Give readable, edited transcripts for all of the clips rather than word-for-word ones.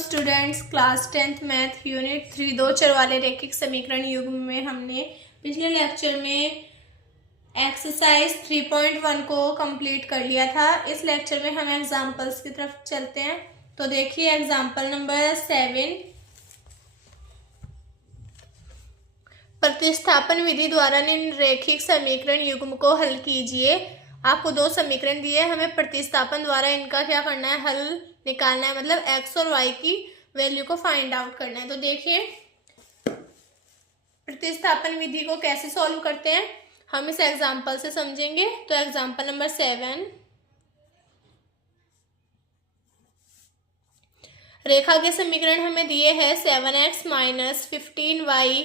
Students, class 10th math unit 3 दो चर वाले रैखिक समीकरण युग्म में हमने पिछले लेक्चर में एक्सरसाइज 3.1 को कंप्लीट कर लिया था। इस लेक्चर में हम एग्जांपल्स की तरफ चलते हैं। तो देखिए एग्जांपल नंबर 7, प्रतिस्थापन विधि द्वारा निम्न रैखिक समीकरण युग्म को हल कीजिए। आपको दो समीकरण दिए, हमें प्रतिस्थापन द्वारा इनका क्या करना है, हल निकालना है, मतलब x और y की वैल्यू को फाइंड आउट करना है। तो देखिए प्रतिस्थापन विधि को कैसे सॉल्व करते हैं हम इस एग्जांपल से समझेंगे। तो एग्जांपल नंबर 7, रेखा के समीकरण हमें दिए हैं 7x minus 15y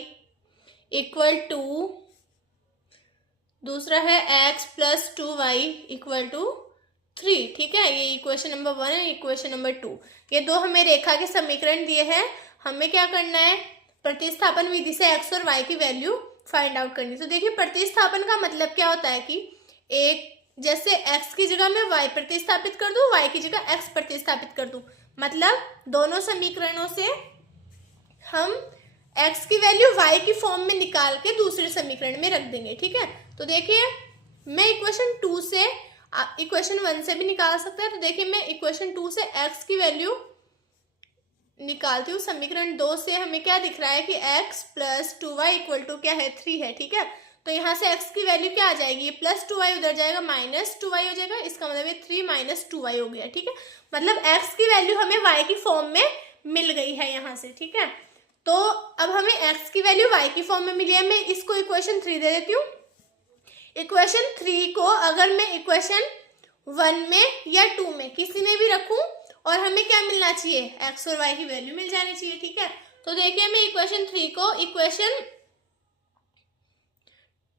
equal to, दूसरा है x plus 2y equal to 3। ठीक है, ये इक्वेशन नंबर 1 है, इक्वेशन नंबर 2। ये दो हमें रेखा के समीकरण दिए हैं, हमें क्या करना है, प्रतिस्थापन विधि से x और y की वैल्यू फाइंड आउट करनी। तो देखिए प्रतिस्थापन का मतलब क्या होता है कि एक जैसे x की जगह मैं y प्रतिस्थापित कर दूं, y की जगह x प्रतिस्थापित कर दूं, मतलब दोनों समीकरणों से हम x की वैल्यू y की फॉर्म में निकाल के दूसरे समीकरण में रख देंगे। ठीक है, तो देखिए मैं इक्वेशन 2 से, इक्वेशन 1 से भी निकाल सकते हैं। तो देखिए मैं इक्वेशन 2 से x की वैल्यू निकालती हूँ। समीकरण 2 से हमें क्या दिख रहा है कि x plus 2y equal to क्या है, 3 है। ठीक है, तो यहाँ से x की वैल्यू क्या आ जाएगी, प्लस 2y उधर जाएगा, माइनस 2y हो जाएगा, इसका मतलब ये 3 माइनस 2y हो गया। ठीक है, मतलब x की वैल्यू हमें y की फॉर्म में मिल गई है यहाँ से। ठीक है, तो अब हमें x की वैल्यू y की फॉर्म में मिली है, मैं इसको इक्वेशन 3 दे देती हूँ। इक्वेशन 3 को अगर मैं इक्वेशन 1 में या 2 में किसी में भी रखूं और हमें क्या मिलना चाहिए, x और y की वैल्यू मिल जानी चाहिए। ठीक है, तो देखिए मैं इक्वेशन 3 को इक्वेशन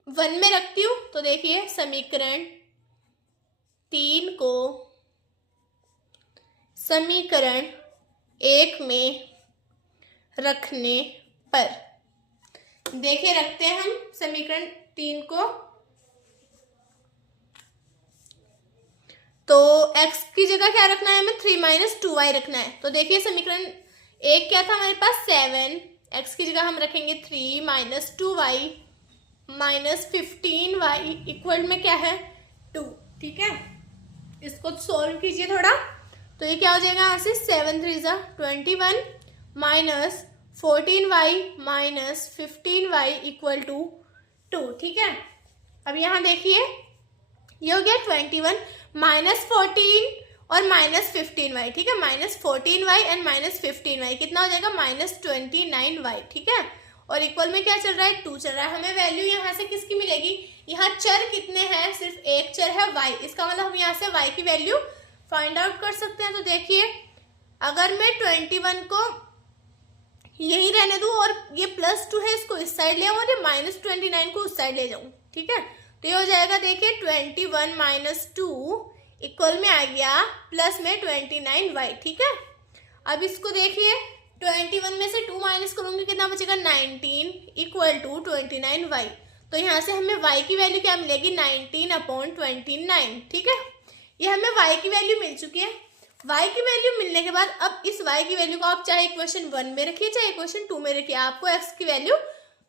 1 में रखती हूँ। तो देखिए समीकरण 3 को समीकरण 1 में रखने पर, देखिए रखते हैं हम समीकरण 3 को, तो x की जगह क्या रखना है, हमें 3 माइनस 2y रखना है। तो देखिए समीकरण 1 क्या था हमारे पास 7, x की जगह हम रखेंगे 3 minus 2y minus 15y equal में क्या है 2। ठीक है, इसको सोल्व कीजिए थोड़ा, तो ये क्या हो जाएगा, यहाँ से 7 3 जा 21 minus 14y minus 15y equal to 2। ठीक है, अब यहाँ देखिए ये हो गया 21 माइनस 14 और माइनस 15y। ठीक है, minus 14y and minus 15y कितना हो जाएगा, माइनस 29y। ठीक है, और इक्वल में क्या चल रहा है, 2 चल रहा है। हमें वैल्यू यहाँ से किसकी मिलेगी, यहाँ चर कितने हैं, सिर्फ एक चर है y, इसका मतलब हम यहाँ से y की वैल्यू फाइंड आउट कर सकते हैं। तो देखिए अगर मैं 21 को यही रहने दूं और ये प्लस 2 है इसको इस साइड ले आऊं और ये माइनस 29 को उस साइड ले जाऊं। ठीक है, तो ये हो जाएगा, देखिए 21 माइनस 2 इक्वल में आ गया प्लस में 29y। ठीक है, अब इसको देखिए 21 में से 2 माइनस करूंगी, कितना बचेगा 19 इक्वल टू 29y। तो यहाँ से हमें y की वैल्यू क्या मिलेगी, 19/29। ठीक है, ये हमें y की वैल्यू मिल चुकी है। y की वैल्यू मिलने के बाद अब इस y की वैल्यू को आप चाहे इक्वेशन 1 में रखिए चाहे इक्वेशन 2 में रखिए, आपको x की वैल्यू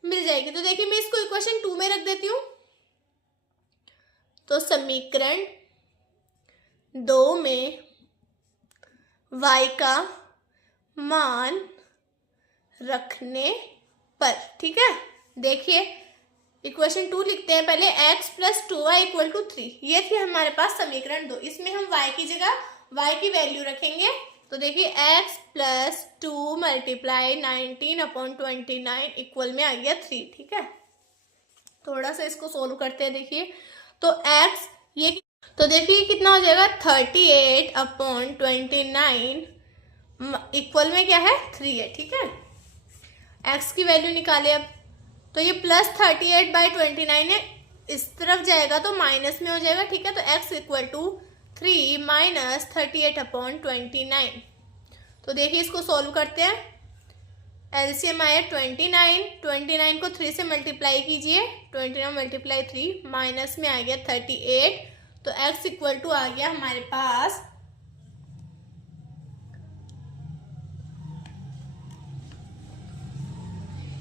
मिल जाएगी। तो देखिए मैं इसको इक्वेशन 2 में रख देती हूँ। तो समीकरण 2 में y का मान रखने पर, ठीक है, देखिए इक्वेशन 2 लिखते हैं पहले, x plus 2y equal to 3, ये थी हमारे पास समीकरण 2। इसमें हम y की जगह y की वैल्यू रखेंगे। तो देखिए x प्लस 2 मल्टीप्लाई 19/29 इक्वल में आ गया 3। ठीक है, थोड़ा सा इसको सोल्व करते हैं। देखिए तो x ये, तो देखिए कितना हो जाएगा 38/29 इक्वल में क्या है 3 है। ठीक है, x की वैल्यू निकाले अब, तो ये प्लस 38/29 है, इस तरफ जाएगा तो माइनस में हो जाएगा। ठीक है, तो x इक्वल टू 3 माइनस 38/29। तो देखिए इसको सोल्व करते हैं, एलसीएम आया 29 को 3 से मल्टीप्लाई कीजिए, 29 मल्टीप्लाई 3 माइनस में आ गया 38। तो x इक्वल टू आ गया हमारे पास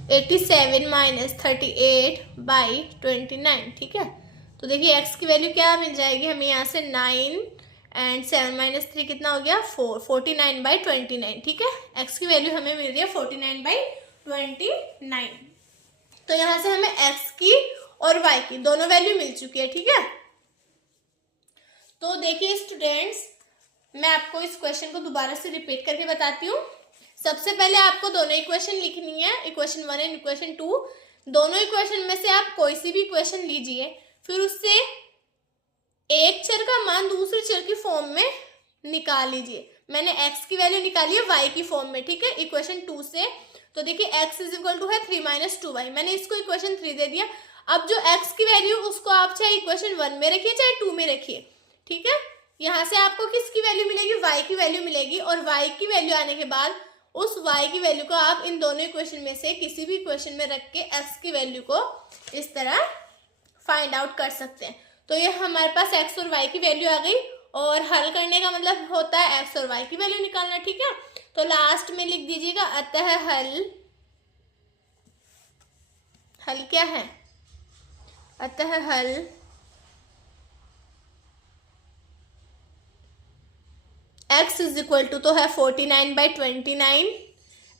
87 माइनस 38/29, ठीक है। तो देखिए x की वैल्यू क्या मिल जाएगी हमें यहाँ से 9 एंड 7 माइनस 3 कितना हो गया 4, 49/29, ठीक है। x की वैल्यू हमें मिल रही है 49/29। तो यहाँ से हमें x की और y की दोनों वैल्यू मिल चुकी है, ठीक है। तो देखिए स्टूडेंट्स, मैं आपको इस क्वेश्चन को दोबारा से रिपीट करके बताती हूँ। सबसे पहले आपको दोनों इक्वेशन लिखनी है, इक्वेशन 1 एंड इक्वेशन 2। दोनों इक्वेशन में से आप कोई सी भी इक्वेशन लीजिए, फिर उससे एक चर का मान दूसरे चर की फॉर्म में निकाल लीजिए। मैंने x की वैल्यू निकाली है y की फॉर्म में, ठीक है, इक्वेशन 2 से। तो देखिए x इज इक्वल टू है 3 माइनस 2y, मैंने इसको इक्वेशन 3 दे दिया। अब जो x की वैल्यू उसको आप चाहे इक्वेशन 1 में रखिए चाहे 2 में रखिए, ठीक है। यहाँ से आपको किसकी वैल्यू मिलेगी, y की वैल्यू मिलेगी, और y की वैल्यू आने के बाद उस y की वैल्यू को आप इन दोनों इक्वेशन में से किसी भी इक्वेशन में रख के x की वैल्यू को इस तरह फाइंड आउट कर सकते हैं। तो ये हमारे पास x और y की वैल्यू आ गई, और हल करने का मतलब होता है x और y की वैल्यू निकालना, ठीक है। तो लास्ट में लिख दीजिएगा अतः हल क्या है, अतः हल x इज इक्वल टू तो है 49/29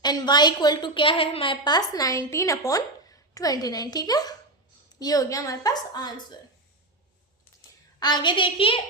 एंड y इक्वल टू क्या है हमारे पास 19/29, ठीक है। ये हो गया हमारे पास आंसर। आगे देखिए,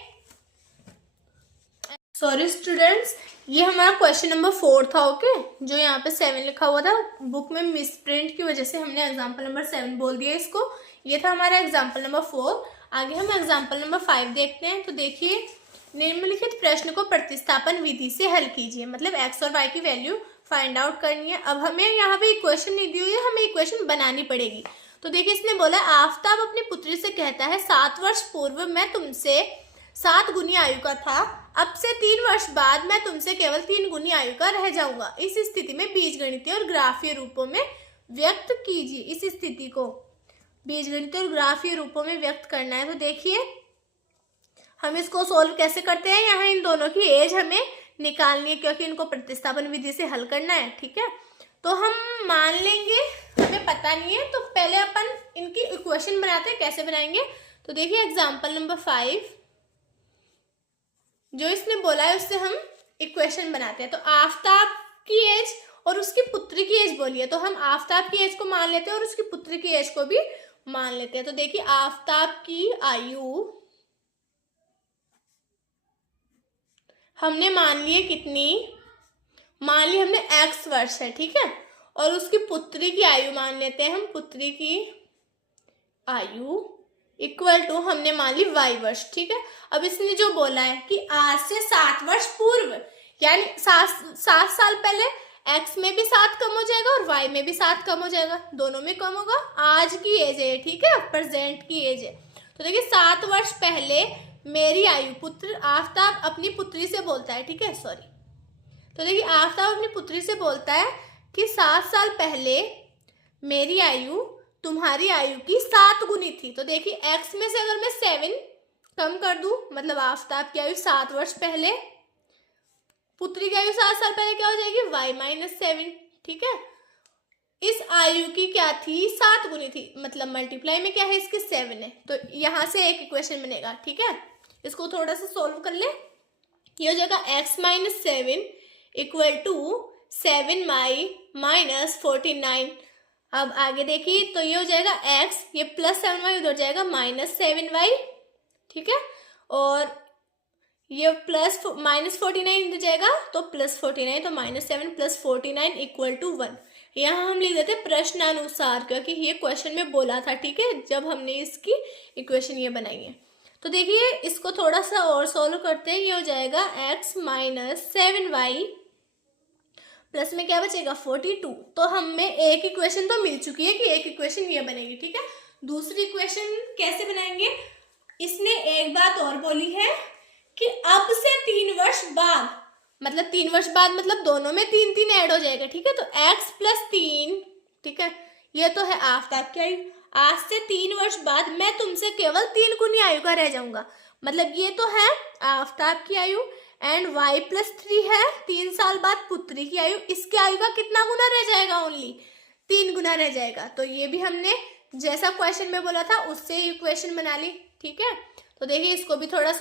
सॉरी स्टूडेंट्स, ये हमारा क्वेश्चन नंबर 4 था, ओके। जो यहाँ पे 7 लिखा हुआ था, बुक में मिस प्रिंट की वजह से हमने एग्जाम्पल नंबर 7 बोल दिया इसको। ये था हमारा एग्जाम्पल नंबर 4। आगे हम एग्जाम्पल नंबर 5 देखते हैं। तो देखिए, निम्नलिखित प्रश्न को प्रतिस्थापन विधि से हल कीजिए, मतलब x और y की वैल्यू फाइंड आउट करनी है। अब हमें यहाँ पे इक्वेशन नहीं दी हुई है, हमें इक्वेशन बनानी पड़ेगी। तो देखिए, इसने बोला आफताब अपनी पुत्री से कहता है 7 वर्ष पूर्व मैं तुमसे 7 गुनी आयु का था, अब से 3 वर्ष बाद मैं तुमसे केवल 3 गुनी आयु का रह जाऊंगा। इस स्थिति में बीजगणितीय और ग्राफीय रूपों में व्यक्त कीजिए। इस स्थिति को बीजगणितीय और ग्राफीय रूपों में व्यक्त करना है। तो देखिए, हम इसको सोल्व कैसे करते हैं, यहाँ इन दोनों की एज हमें निकालनी है, क्योंकि इनको प्रतिस्थापन विधि से हल करना है, ठीक है। तो हम मान लेंगे हमें पता नहीं है, तो पहले अपन इनकी इक्वेशन बनाते हैं। कैसे बनाएंगे, तो देखिए एग्जाम्पल नंबर 5 जो इसने बोला है उससे हम इक्वेशन बनाते हैं। तो आफताब की एज और उसकी पुत्री की एज बोली है, तो हम आफताब की एज को मान लेते हैं और उसकी पुत्री की एज को भी मान लेते हैं। तो देखिए, आफताब की आयु हमने मान ली कितनी, मान ली हमने x वर्ष है, ठीक है, और उसकी पुत्री की आयु मान लेते हैं हम, पुत्री की आयु इक्वल टू हमने मान ली y वर्ष, ठीक है। अब इसने जो बोला है कि आज से 7 वर्ष पूर्व, यानी 7 साल पहले x में भी 7 कम हो जाएगा और y में भी 7 कम हो जाएगा, दोनों में कम होगा। आज की एज है, ठीक है, प्रेजेंट की एज है। तो देखिए, 7 वर्ष पहले मेरी आयु, पुत्र आफताब अपनी पुत्री से बोलता है, ठीक है, सॉरी। तो देखिए, आफताब अपनी पुत्री से बोलता है कि 7 साल पहले मेरी आयु तुम्हारी आयु की 7 गुनी थी। तो देखिए, x में से अगर मैं 7 कम कर दूं, मतलब आफताब की आयु 7 वर्ष पहले, पुत्री की आयु 7 साल पहले क्या हो जाएगी, y-7, ठीक है। इस आयु की क्या थी, 7 गुनी थी, मतलब मल्टीप्लाई में क्या है इसके 7 है। तो यहाँ से एक इक्वेशन बनेगा, ठीक है। इसको थोड़ा सा सोल्व कर ले, ये हो जाएगा x-7 इक्वल टू 7y-49। अब आगे देखिए, तो ये हो जाएगा x, ये +7y उधर जाएगा -7y, ठीक है, और ये -49 इधर जाएगा तो +49, तो -7 + 49 इक्वल टू 1। यहाँ हम लिख देते प्रश्नानुसार, क्योंकि ये क्वेश्चन में बोला था, ठीक है, जब हमने इसकी इक्वेशन ये बनाई है। तो देखिए, इसको थोड़ा सा और सोल्व करते हैं। ये हो जाएगा x-7y प्लस में क्या बचेगा 42। तो हमें एक इक्वेशन तो मिल चुकी है कि एक इक्वेशन ये बनेगी, ठीक है। दूसरी इक्वेशन कैसे बनाएंगे, इसने एक बात और बोली है कि अब से 3 वर्ष बाद, मतलब 3 वर्ष बाद मतलब दोनों में 3 ऐड हो जाएगा, ठीक है। तो x + 3, ठीक है, ये तो है आफताब की आयु। आज से 3 वर्ष बाद मैं तुमसे केवल 3 गुनी आयु का रह जाऊंगा, मतलब ये तो है आफताब की आयु, एंड y + 3 है 3 साल बाद पुत्री की आयु, इसकी आयु का कितना गुना रह जाएगा, ओनली 3 गुना रह जाएगा। तो ये भी हमने जैसा क्वेश्चन में बोला था उससे ही इक्वेशन बना ली, ठीक है। तो देखिए इसको भी थोड़ा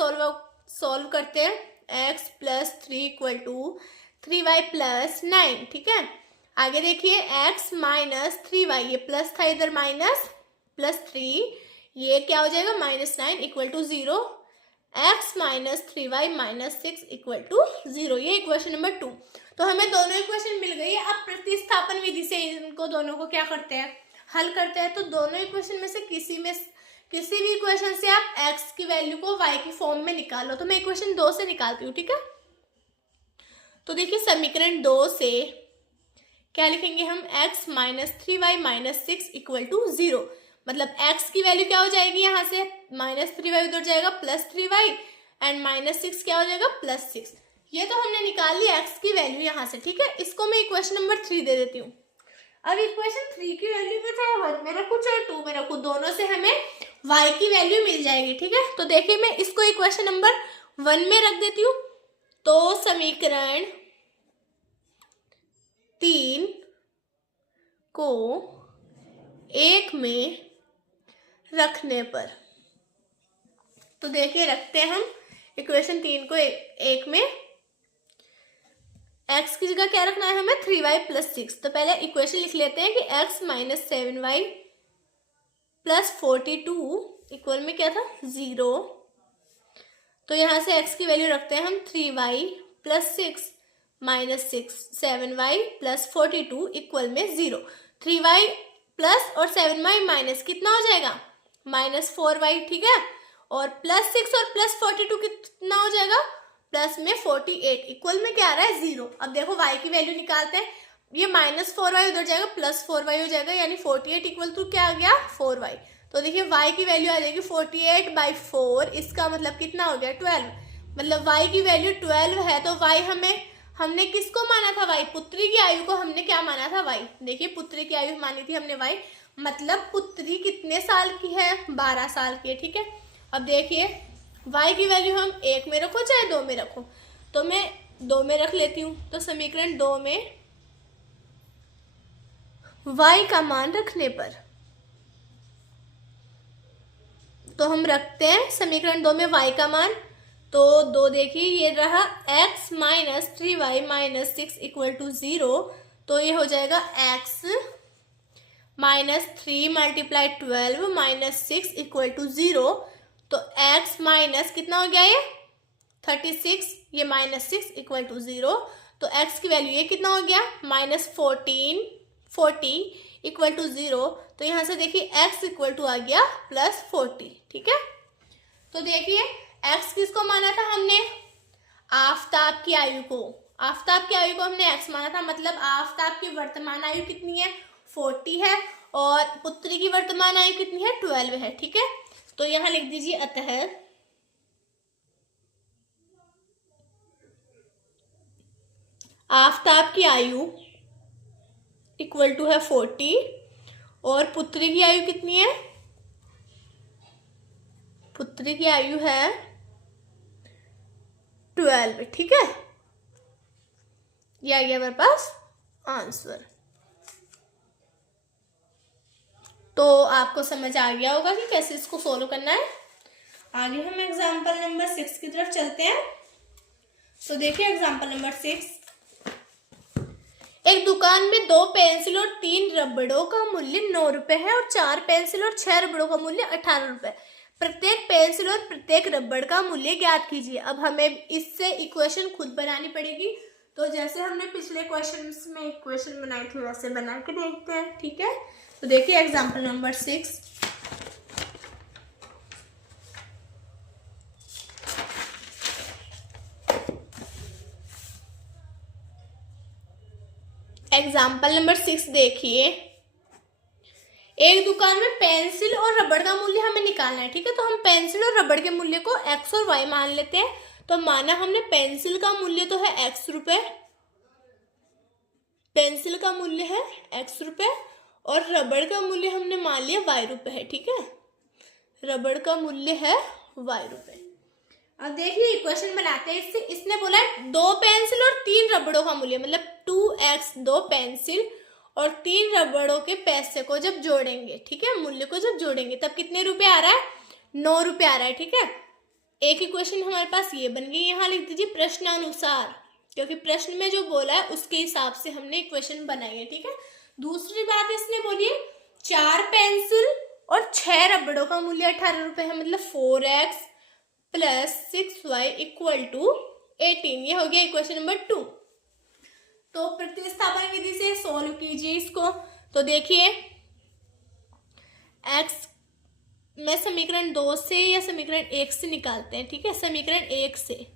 सॉल्व करते हैं। x plus 3 equal to 3y plus 9, ठीक है। आगे देखिए x माइनस 3y, ये प्लस था इधर माइनस, प्लस 3, ये क्या हो जाएगा -9 equal to 0, x minus 3y minus 6 equal to 0। ये इक्वेशन नंबर 2। तो हमें दोनों इक्वेशन मिल गई है। अब प्रतिस्थापन विधि से इनको दोनों को क्या करते हैं, हल करते हैं। तो दोनों इक्वेशन में से किसी भी इक्वेशन से आप x की वैल्यू को y की फॉर्म में निकालो। तो मैं इक्वेशन 2 से निकालती हूँ, ठीक है। तो देखिए समीकरण 2 से क्या लिखेंगे हम, x minus 3y minus 6 equal to 0। मतलब x की वैल्यू क्या हो जाएगी, यहाँ से -3y उधर जाएगा +3y एंड -6 क्या हो जाएगा +6। ये तो हमने निकाल ली x की वैल्यू यहाँ से, ठीक है। इसको मैं इक्वेशन नंबर 3 दे देती हूँ। अब इक्वेशन 3 की वैल्यू में चाहे 1 में रखूँ चाहे 2 में रखूँ, दोनों से हमें y की वैल्यू मिल जाएगी, ठीक है। तो देखिए मैं इसको इक्वेशन नंबर 1 में रख देती हूँ। तो समीकरण 3 को 1 में रखने पर, तो देखिए रखते हैं हम इक्वेशन 3 को 1 में। x की जगह क्या रखना है हमें, 3y प्लस 6। तो पहले इक्वेशन लिख लेते हैं कि x minus 7y plus 42 equal में क्या था 0। तो यहाँ से x की वैल्यू रखते हैं हम 3y plus 6 minus 7y plus 42 equal में 0। 3y प्लस और 7y माइनस कितना हो जाएगा -4y, ठीक है। और प्लस 6 और प्लस 42 कितना हो जाएगा, प्लस में 48 इक्वल में क्या आ रहा है 0। अब देखो y की वैल्यू निकालते हैं। ये -4y उधर जाएगा +4y हो जाएगा, यानी 48 इक्वल टू क्या आ गया 4y। तो देखिए y की वैल्यू आ जाएगी 48/4, इसका मतलब कितना हो गया 12। मतलब y की वैल्यू 12 है। तो y हमने किसको माना था, y पुत्री की आयु को हमने क्या माना था y। देखिए पुत्री की आयु मानी थी हमने y, मतलब पुत्री कितने साल की है 12 साल की है, ठीक है। अब देखिए y की वैल्यू हम 1 में रखो चाहे 2 में रखो, तो मैं 2 में रख लेती हूँ। तो समीकरण 2 में y का मान रखने पर, तो हम रखते हैं समीकरण 2 में y का मान। तो 2 देखिए ये रहा x minus 3y minus 6 equal to 0। तो ये हो जाएगा x minus 3 multiply 12 minus 6 equal to 0। तो x माइनस कितना हो गया ये 36, ये -6 इक्वल टू 0। तो x की वैल्यू ये कितना हो गया -40 इक्वल टू 0। तो यहाँ से देखिए x इक्वल टू आ गया +40, ठीक है। तो देखिए x किसको माना था हमने, आफताब की आयु को। आफताब की आयु को हमने x माना था, मतलब आफताब की वर्तमान आयु कितनी है 40 है और पुत्री की वर्तमान आयु कितनी है 12 है, ठीक है। तो यहाँ लिख दीजिए अतः आफताब की आयु इक्वल टू है 40 और पुत्री की आयु कितनी है, पुत्री की आयु है 12, ठीक है। ये आ गया मेरे पास आंसर। तो आपको समझ आ गया होगा कि कैसे इसको सोल्व करना है। आगे हम एग्जाम्पल नंबर 6 की तरफ चलते हैं। तो देखिए एग्जाम्पल नंबर 6, एक दुकान में 2 पेंसिल और 3 रबड़ों का मूल्य 9 रुपए है और 4 पेंसिल और 6 रबड़ों का मूल्य 18 रुपए। प्रत्येक पेंसिल और प्रत्येक रबड़ का मूल्य ज्ञात कीजिए। अब हमें इससे इक्वेशन खुद बनानी पड़ेगी। तो जैसे हमने पिछले क्वेश्चन में इक्वेशन बनाई थी वैसे बना के देखते हैं, ठीक है। तो देखिए एग्जाम्पल नंबर 6, एग्जाम्पल नंबर 6 देखिए, एक दुकान में पेंसिल और रबड़ का मूल्य हमें निकालना है, ठीक है। तो हम पेंसिल और रबड़ के मूल्य को x और y मान लेते हैं। तो माना हमने पेंसिल का मूल्य तो है x रुपए, पेंसिल का मूल्य है x रुपए और रबड़ का मूल्य हमने मान लिया y रुपए है, ठीक है। रबड़ का मूल्य है y रुपए। अब देखिए इक्वेशन बनाते हैं इससे। इसने बोला है 2 पेंसिल और 3 रबड़ों का मूल्य, मतलब 2x 2 पेंसिल और 3 रबड़ों के पैसे को जब जोड़ेंगे, ठीक है, मूल्य को जब जोड़ेंगे तब कितने रुपए आ रहा है, 9 रुपए आ रहा है, ठीक है। एक इक्वेशन हमारे पास ये बन गई। यहाँ लिख दीजिए प्रश्नानुसार, क्योंकि प्रश्न में जो बोला है उसके हिसाब से हमने इक्वेशन बनाई है, ठीक है। दूसरी बात इसने बोली है 4 पेंसिल और 6 रबड़ों का मूल्य 18 रुपए है, मतलब 4x + 6y = 18। ये हो गया इक्वेशन नंबर 2। तो प्रतिस्थापन विधि से सोल्व कीजिए इसको। तो देखिए x में समीकरण 2 से या समीकरण 1 से निकालते हैं, ठीक है। समीकरण 1 से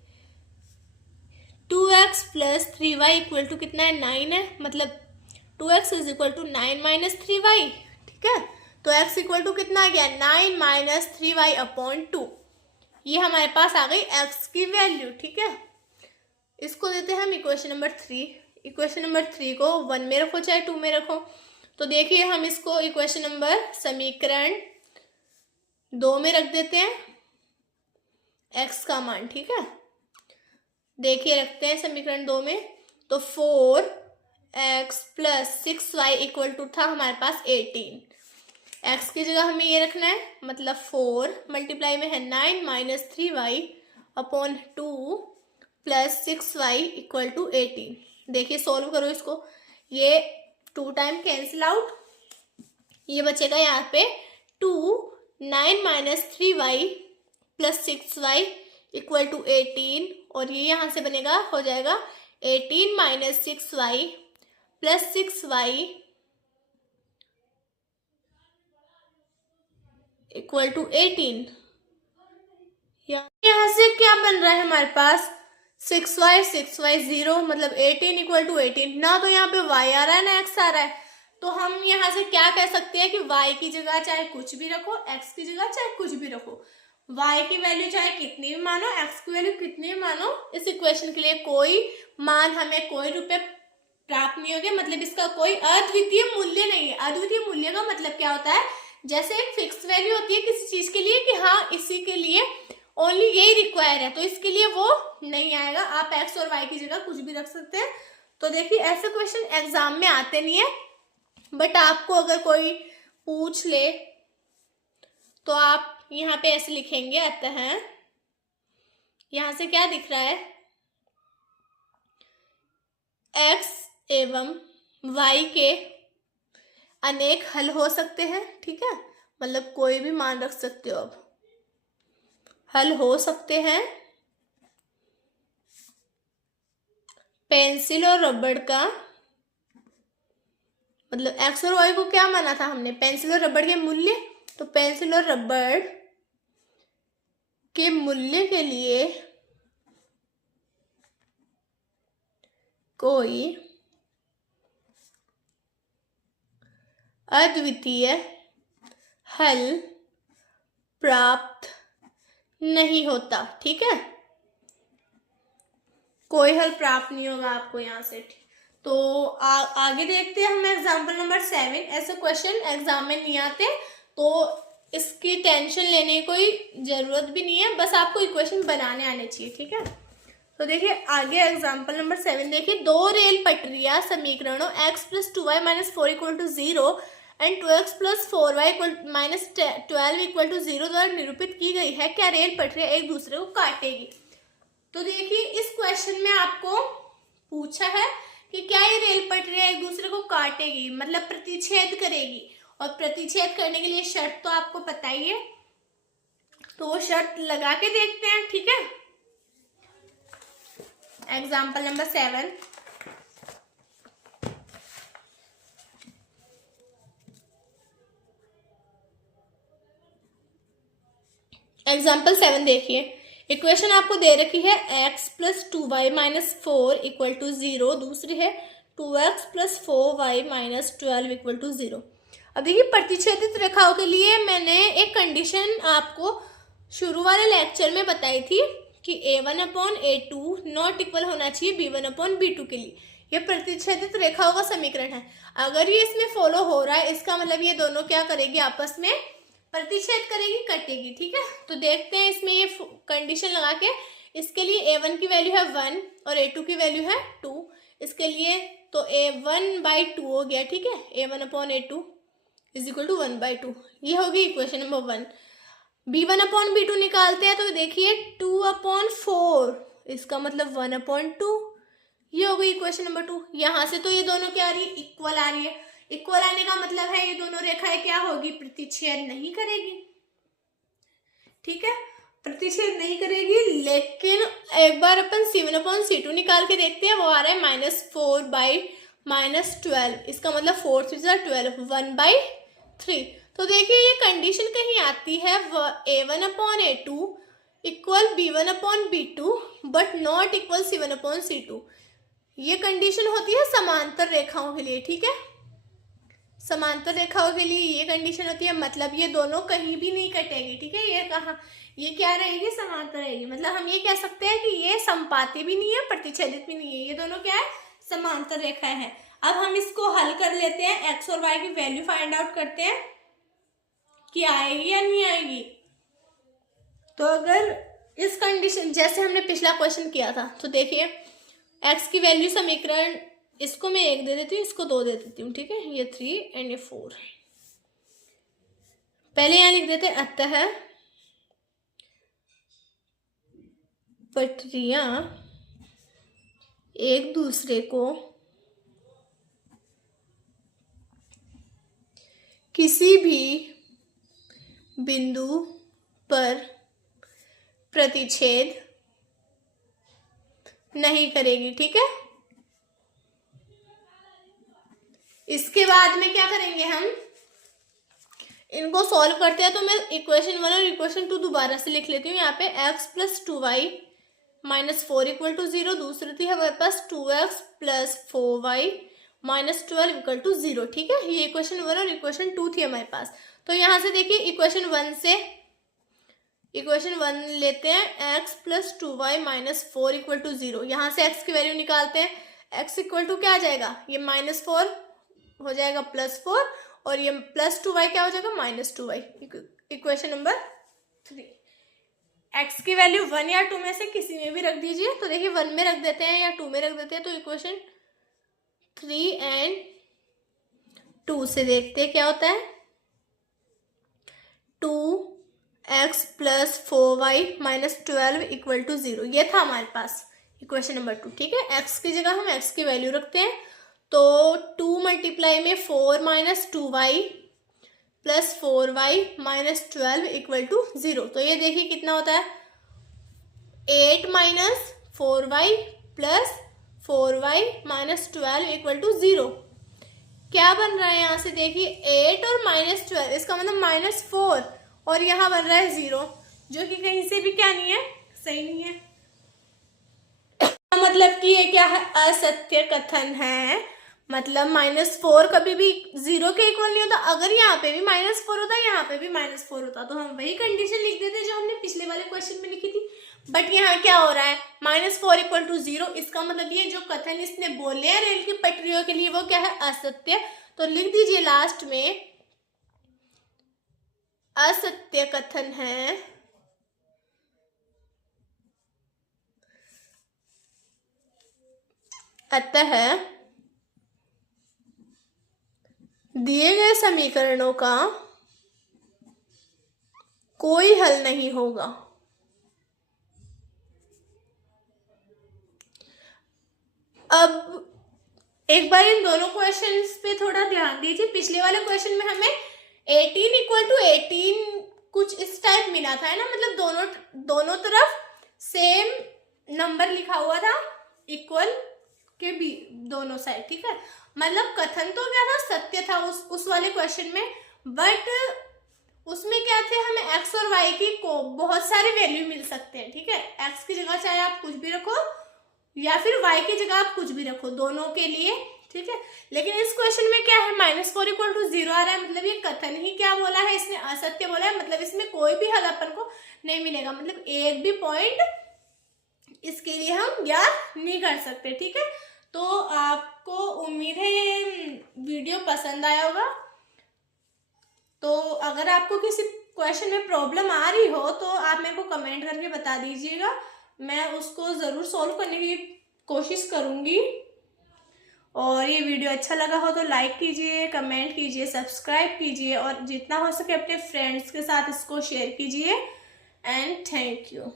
2x + 3y = कितना है, 9 है, मतलब 2x = 9 - 3y, ठीक है। तो x = कितना आ गया, 9 - 3y/2। ये हमारे पास आ गई x की वैल्यू, ठीक है। इसको देते हैं हम इक्वेशन नंबर 3। इक्वेशन नंबर 3 को 1 में रखो चाहे 2 में रखो। तो देखिए हम इसको इक्वेशन नंबर समीकरण 2 में रख देते हैं x का मान, ठीक है। देखिए रखते हैं समीकरण 2 में। तो 4x + 6y = था हमारे पास 18। x की जगह हमें ये रखना है, मतलब 4 मल्टीप्लाई में है 9 - 3y/2 + 6y = 18। देखिए सोल्व करो इसको, ये 2 टाइम कैंसिल आउट, ये बचेगा यहाँ पे 2, 9 - 3y + 6y = 18, और ये यहाँ से बनेगा, हो जाएगा 18 - 6y + 6y = 18। यहाँ से क्या बन रहा है हमारे पास, 6y 0, मतलब 18 = 18। ना तो यहाँ पे y आ रहा है ना x आ रहा है, तो हम यहाँ से क्या कह सकते हैं कि y की जगह चाहे कुछ भी रखो, x की जगह चाहे कुछ भी रखो, y की वैल्यू चाहे कितनी भी मानो, x की वैल्यू कितनी भी मानो, इस इक्वेशन के लिए कोई मान हमें कोई रुपए प्राप्त नहीं होगा, मतलब इसका कोई अद्वितीय मूल्य नहीं है। अद्वितीय मूल्य का मतलब क्या होता है, जैसे एक फिक्स वैल्यू होती है किसी चीज के लिए कि हाँ इसी के लिए ओनली यही रिक्वायर है, तो इसके लिए वो नहीं आएगा। आप x और y की जगह कुछ भी रख सकते हैं। तो देखिए ऐसे क्वेश्चन एग्जाम में आते नहीं है, बट आपको अगर कोई पूछ ले तो आप यहाँ पे ऐसे लिखेंगे, अतः यहाँ से क्या दिख रहा है, x एवं y के अनेक हल हो सकते हैं, ठीक है, मतलब कोई भी मान रख सकते हो, अब हल हो सकते हैं। पेंसिल और रबड़ का मतलब x और y को क्या माना था हमने, पेंसिल और रबड़ के मूल्य, तो पेंसिल और रबड़ के मूल्य के लिए कोई अद्वितीय हल प्राप्त नहीं होता, ठीक है, कोई हल प्राप्त नहीं होगा आपको यहाँ से। तो आगे देखते हैं हम एग्जाम्पल नंबर 7। ऐसे क्वेश्चन एग्जाम में नहीं आते, तो इसकी टेंशन लेने की कोई जरूरत भी नहीं है, बस आपको इक्वेशन बनाने आने चाहिए, ठीक है। तो देखिए आगे एग्जाम्पल नंबर 7 देखिए, 2 रेल पटरियां समीकरणों x + 2y - 4 = 0 and 2x + 4y - 12 = 0 द्वारा निरूपित की गई है। क्या रेल पटरियां एक दूसरे को काटेगी। तो देखिए इस क्वेश्चन में आपको पूछा है कि क्या ये रेल पटरियां एक दूसरे को काटेगी, मतलब प्रतिच्छेद करेगी, और प्रतिच्छेद करने के लिए शर्त तो आपको पता ही है, तो वो शर्त लगा के देखते हैं, ठीक है। एग्जाम्पल नंबर 7, एग्जाम्पल 7 देखिए, इक्वेशन आपको दे रखी है x + 2y - 4 = 0, दूसरी है 2x + 4y - 12 = 0। अब देखिए प्रतिच्छेदित रेखाओं के लिए मैंने एक कंडीशन आपको शुरू वाले लेक्चर में बताई थी कि a1/a2 नॉट इक्वल होना चाहिए b1/b2 के लिए। ये प्रतिच्छेदित रेखाओं का समीकरण है। अगर ये इसमें फॉलो हो रहा है, इसका मतलब ये दोनों क्या करेगी, आपस में प्रतिच्छेद करेगी, कटेगी, ठीक है। तो देखते हैं इसमें ये कंडीशन लगा के, इसके लिए a1 की वैल्यू है 1 और a2 की वैल्यू है 2। इसके लिए तो a1/2 हो गया, ठीक है। a1/a2 इज इक्वल टू 1/2, ये होगी इक्वेशन नंबर 1। b1/b2 निकालते हैं तो देखिए 2/4, इसका मतलब 1/2, ये हो गई इक्वेशन नंबर 2। यहाँ से तो ये दोनों क्या आ रही है, इक्वल आ रही है। इक्वल आने का मतलब है ये दोनों रेखाएं क्या होगी, प्रतिच्छेद नहीं करेगी, ठीक है, प्रतिच्छेद नहीं करेगी। लेकिन एक बार अपन c1/c2 निकाल के देखते हैं, वो आ रहा है -4/-12, इसका मतलब 4 3 12, 1/3। तो देखिए ये कंडीशन कहीं आती है a1/a2 equal b1/b2 but not equal c1/c2। ये कंडीशन होती है समांतर रेखाओं के लिए, ठीक है। समांतर रेखाओं के लिए ये कंडीशन होती है, मतलब ये दोनों कहीं भी नहीं कटेगी, ठीक है। ये कहाँ, ये क्या रहेगी, समांतर रहेगी। मतलब हम ये कह सकते हैं कि ये समपाती भी नहीं है, प्रतिच्छेदित भी नहीं है, ये दोनों क्या है, समांतर रेखा है। अब हम इसको हल कर लेते हैं, एक्स और वाई की वैल्यू फाइंड आउट करते हैं कि आएगी या नहीं आएगी। तो अगर इस कंडीशन, जैसे हमने पिछला क्वेश्चन किया था, तो देखिए एक्स की वैल्यू समीकरण, इसको मैं 1 दे देती हूँ, इसको 2 दे देती हूँ, ठीक है। ये 3 एंड ये 4 पहले यहाँ लिख देते हैं। अतः पटरियां एक दूसरे को किसी भी बिंदु पर प्रतिच्छेद नहीं करेगी, ठीक है। इसके बाद में क्या करेंगे, हम इनको सॉल्व करते हैं। तो मैं इक्वेशन 1 और इक्वेशन 2 दोबारा से लिख लेती हूँ। यहाँ पे x + 2y - 4 = 0, दूसरी थी हमारे पास 2x + 4y - 12 = 0, ठीक है। ये इक्वेशन 1 और इक्वेशन 2 थी हमारे पास। तो यहाँ से देखिए इक्वेशन 1 से इक्वेशन 1 लेते हैं, x + 2y - 4 = 0। यहाँ से x की वैल्यू निकालते हैं, x इक्वल टू क्या आ जाएगा, ये -4 हो जाएगा +4, और ये +2y क्या हो जाएगा, -2y। Equation number 3। x की वैल्यू 1 या 2 में से किसी में भी रख दीजिए। तो देखिए 1 में रख देते हैं या 2 में रख देते हैं। तो इक्वेशन 3 एंड 2 से देखते हैं क्या होता है। 2x + 4y - 12 = 0, ये था हमारे पास इक्वेशन नंबर 2, ठीक है। x की जगह हम x की वैल्यू रखते हैं। तो 2 × 4 - 2y + 4y - 12 = 0। तो ये देखिए कितना होता है, 8 - 4y + 4y - 12 = 0। क्या बन रहा है यहाँ से, देखिए 8 और -12, इसका मतलब -4, और यहाँ बन रहा है 0, जो कि कहीं से भी क्या नहीं है, सही नहीं है। मतलब कि ये क्या है, असत्य कथन है। मतलब -4 कभी भी 0 के इक्वल नहीं होता। अगर यहाँ पे भी -4 होता, यहाँ पे भी -4 होता, तो हम वही कंडीशन लिख देते जो हमने पिछले वाले क्वेश्चन में लिखी थी। बट यहाँ क्या हो रहा है, -4 = 0, इसका मतलब ये जो कथन इसने बोले हैं रेल की पटरियों के लिए, वो क्या है, असत्य। तो लिख दीजिए लास्ट में, असत्य कथन है, अतः दिए गए समीकरणों का कोई हल नहीं होगा। अब एक बार इन दोनों क्वेश्चंस पे थोड़ा ध्यान दीजिए। पिछले वाले क्वेश्चन में हमें 18 = 18 कुछ इस टाइप मिला था, है ना। मतलब दोनों तरफ सेम नंबर लिखा हुआ था, इक्वल के भी दोनों साइड, ठीक है। मतलब कथन तो क्या था, सत्य था उस वाले क्वेश्चन में। बट उसमें क्या थे, हमें x और y की को बहुत सारे वैल्यू मिल सकते हैं, ठीक है। x की जगह चाहे आप कुछ भी रखो, या फिर y की जगह आप कुछ भी रखो, दोनों के लिए, ठीक है। लेकिन इस क्वेश्चन में क्या है, -4 = 0 आ रहा है। मतलब ये कथन ही क्या बोला है, इसने असत्य बोला है। मतलब इसमें कोई भी हल अपन को नहीं मिलेगा। मतलब एक भी पॉइंट इसके लिए हम ज्ञात नहीं कर सकते, ठीक है। तो आपको उम्मीद है ये वीडियो पसंद आया होगा। तो अगर आपको किसी क्वेश्चन में प्रॉब्लम आ रही हो तो आप मेरे को कमेंट करके बता दीजिएगा, मैं उसको ज़रूर सॉल्व करने की कोशिश करूँगी। और ये वीडियो अच्छा लगा हो तो लाइक कीजिए, कमेंट कीजिए, सब्सक्राइब कीजिए और जितना हो सके अपने फ्रेंड्स के साथ इसको शेयर कीजिए एंड थैंक यू।